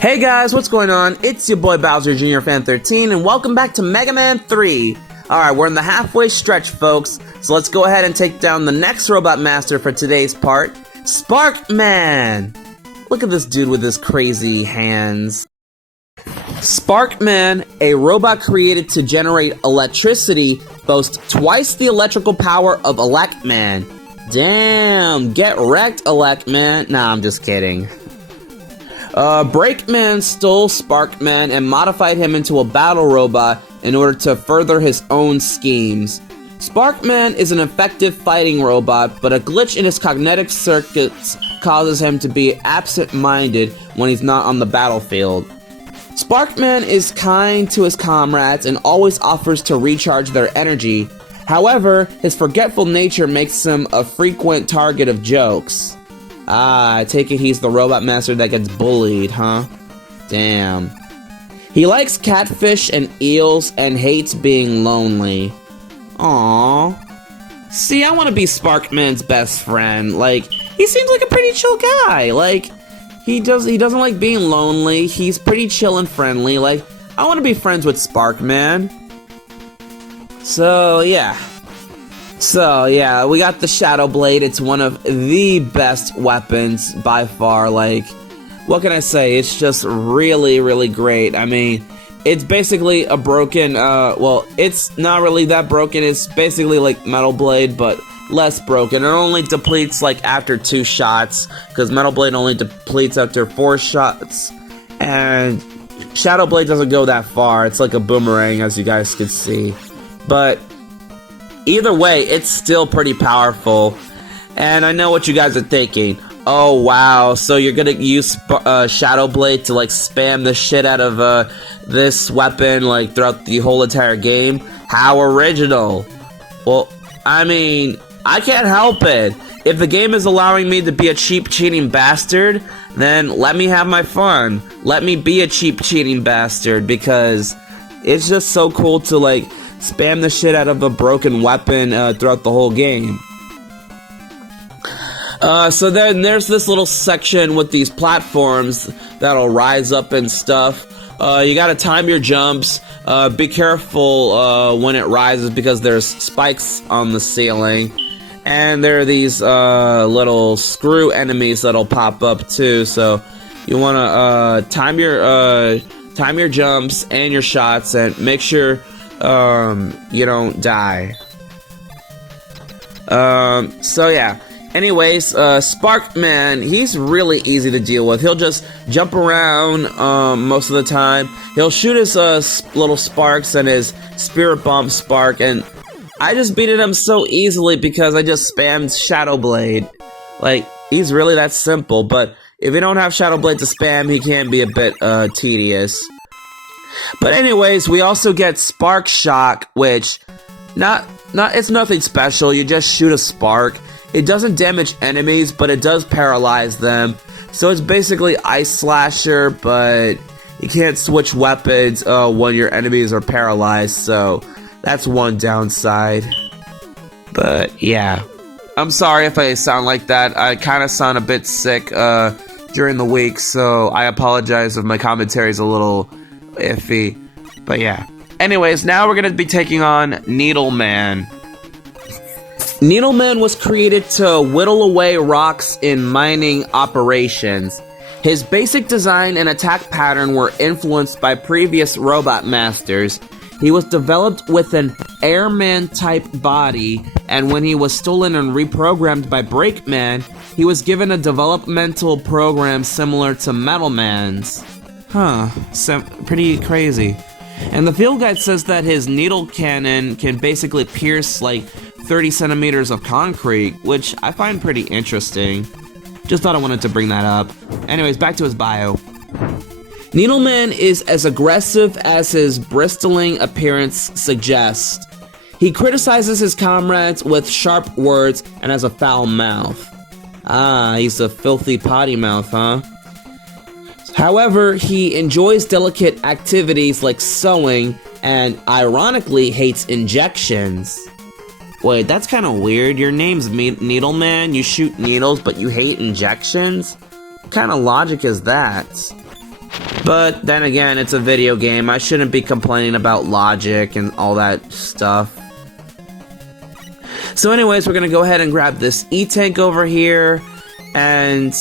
Hey guys, what's going on? It's your boy Bowser Jr. Fan 13 and welcome back to Mega Man 3. Alright, we're in the halfway stretch, folks, so let's go ahead and take down the next Robot Master for today's part, Sparkman! Look at this dude with his crazy hands. Sparkman, a robot created to generate electricity, boasts twice the electrical power of Electman. Damn, get wrecked, Electman. Nah, I'm just kidding. Breakman stole Sparkman and modified him into a battle robot in order to further his own schemes. Sparkman is an effective fighting robot, but a glitch in his cognitive circuits causes him to be absent-minded when he's not on the battlefield. Sparkman is kind to his comrades and always offers to recharge their energy. However, his forgetful nature makes him a frequent target of jokes. Ah, I take it he's the Robot Master that gets bullied, huh? Damn. He likes catfish and eels and hates being lonely. Aww. See, I want to be Sparkman's best friend. Like, he seems like a pretty chill guy. Like, he doesn't like being lonely. He's pretty chill and friendly. Like, I want to be friends with Sparkman. So, yeah, we got the Shadow Blade. It's one of the best weapons by far. Like, what can I say? It's just really, really great. I mean, it's basically a broken, well, it's not really that broken. It's basically like Metal Blade, but less broken. It only depletes, like, after 2 shots, because Metal Blade only depletes after 4 shots, and Shadow Blade doesn't go that far. It's like a boomerang, as you guys can see. But either way, it's still pretty powerful. And I know what you guys are thinking. Oh wow, so you're gonna use Shadow Blade to like spam the shit out of this weapon like throughout the whole entire game? How original. Well, I mean, I can't help it. If the game is allowing me to be a cheap cheating bastard, then let me have my fun. Let me be a cheap cheating bastard, because it's just so cool to like spam the shit out of a broken weapon throughout the whole game. So then there's this little section with these platforms that'll rise up and stuff. You gotta time your jumps. Be careful when it rises, because there's spikes on the ceiling. And there are these little screw enemies that'll pop up too. So you wanna time your jumps and your shots and make sure you don't die. So yeah. Anyways, Sparkman, he's really easy to deal with. He'll just jump around, most of the time. He'll shoot his, little sparks and his Spirit Bomb spark, and I just beat him so easily because I just spammed Shadow Blade. Like, he's really that simple, but if you don't have Shadow Blade to spam, he can be a bit, tedious. But anyways, we also get Spark Shock, which, it's nothing special. You just shoot a spark. It doesn't damage enemies, but it does paralyze them. So it's basically Ice Slasher, but you can't switch weapons when your enemies are paralyzed, so that's one downside. But yeah, I'm sorry if I sound like that. I kind of sound a bit sick during the week, so I apologize if my commentary is a little iffy. But yeah. Anyways, now we're going to be taking on Needleman. Needleman was created to whittle away rocks in mining operations. His basic design and attack pattern were influenced by previous Robot Masters. He was developed with an Airman-type body, and when he was stolen and reprogrammed by Breakman, he was given a developmental program similar to Metal Man's. Huh, pretty crazy. And the field guide says that his needle cannon can basically pierce like 30 centimeters of concrete, which I find pretty interesting. Just thought I wanted to bring that up. Anyways, back to his bio. Needleman is as aggressive as his bristling appearance suggests. He criticizes his comrades with sharp words and has a foul mouth. Ah, he's a filthy potty mouth, huh? However, he enjoys delicate activities like sewing and ironically hates injections. Wait, that's kind of weird. Your name's Needleman, you shoot needles, but you hate injections? What kind of logic is that? But then again, it's a video game. I shouldn't be complaining about logic and all that stuff. So anyways, we're gonna go ahead and grab this E-Tank over here. And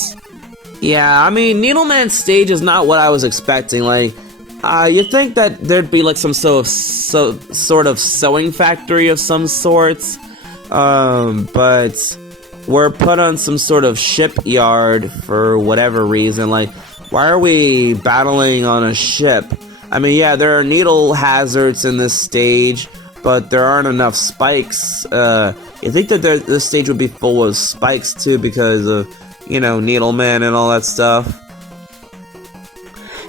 yeah, I mean, Needleman's stage is not what I was expecting. Like, you'd think that there'd be like some sort of sewing factory of some sorts. But we're put on some sort of shipyard for whatever reason. Like, why are we battling on a ship? I mean, yeah, there are needle hazards in this stage, but there aren't enough spikes. You think that this stage would be full of spikes too because of, you know, Needleman and all that stuff.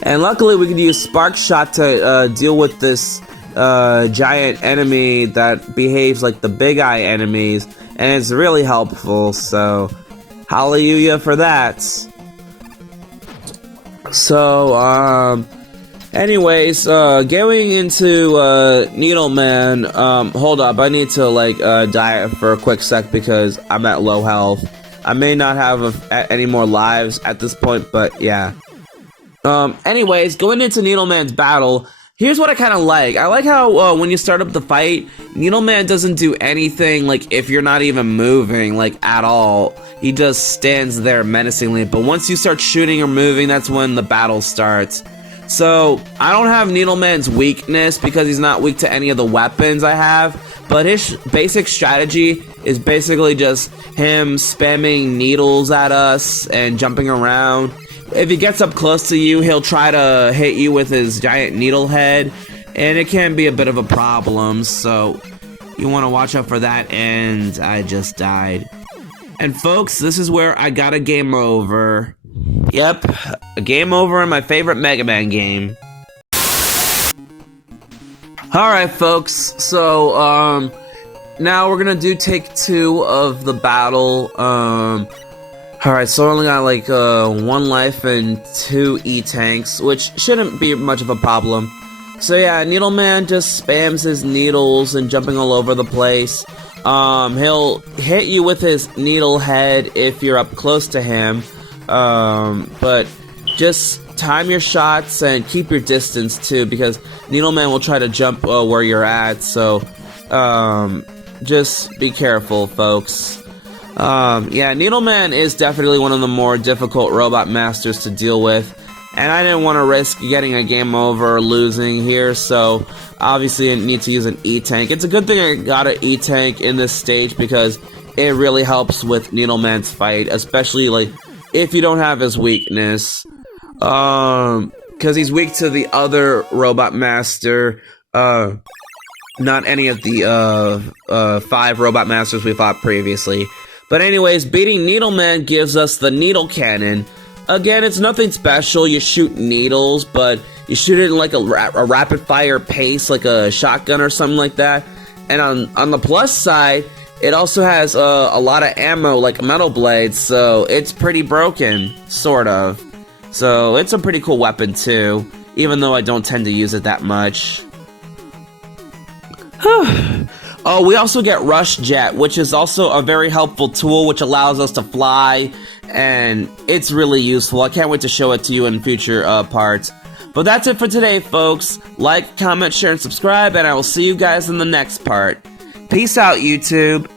And luckily we could use Spark Shot to deal with this giant enemy that behaves like the Big Eye enemies, and it's really helpful, so hallelujah for that. So, anyways, going into, Needleman, hold up, I need to, like, diet for a quick sec because I'm at low health. I may not have any more lives at this point, but yeah. Anyways, going into Needleman's battle, here's what I kind of like. I like how, when you start up the fight, Needleman doesn't do anything, like, if you're not even moving, like, at all. He just stands there menacingly, but once you start shooting or moving, that's when the battle starts. So, I don't have Needleman's weakness because he's not weak to any of the weapons I have, but his basic strategy is basically just him spamming needles at us and jumping around. If he gets up close to you, he'll try to hit you with his giant needle head, and it can be a bit of a problem, so you want to watch out for that, and I just died. And folks, this is where I got a game over. Yep, a game over in my favorite Mega Man game. Alright folks, so now we're gonna do take 2 of the battle. Alright, so I only got like 1 life and 2 E-Tanks, which shouldn't be much of a problem. So yeah, Needleman just spams his needles and jumping all over the place. He'll hit you with his needle head if you're up close to him. But just time your shots and keep your distance too, because Needleman will try to jump where you're at, so just be careful, folks. Yeah, Needleman is definitely one of the more difficult Robot Masters to deal with, and I didn't want to risk getting a game over or losing here, so obviously I need to use an E-Tank. It's a good thing I got an E-Tank in this stage because it really helps with Needleman's fight, especially like if you don't have his weakness. Because he's weak to the other Robot Master, not any of the 5 Robot Masters we fought previously. But anyways, beating Needleman gives us the Needle Cannon. Again, it's nothing special. You shoot needles, but you shoot it in like a rapid fire pace, like a shotgun or something like that. And on the plus side, it also has a lot of ammo, like metal blades, so it's pretty broken, sort of. So it's a pretty cool weapon too, even though I don't tend to use it that much. Oh, we also get Rush Jet, which is also a very helpful tool, which allows us to fly, and it's really useful. I can't wait to show it to you in future parts. But that's it for today, folks. Like, comment, share, and subscribe, and I will see you guys in the next part. Peace out, YouTube.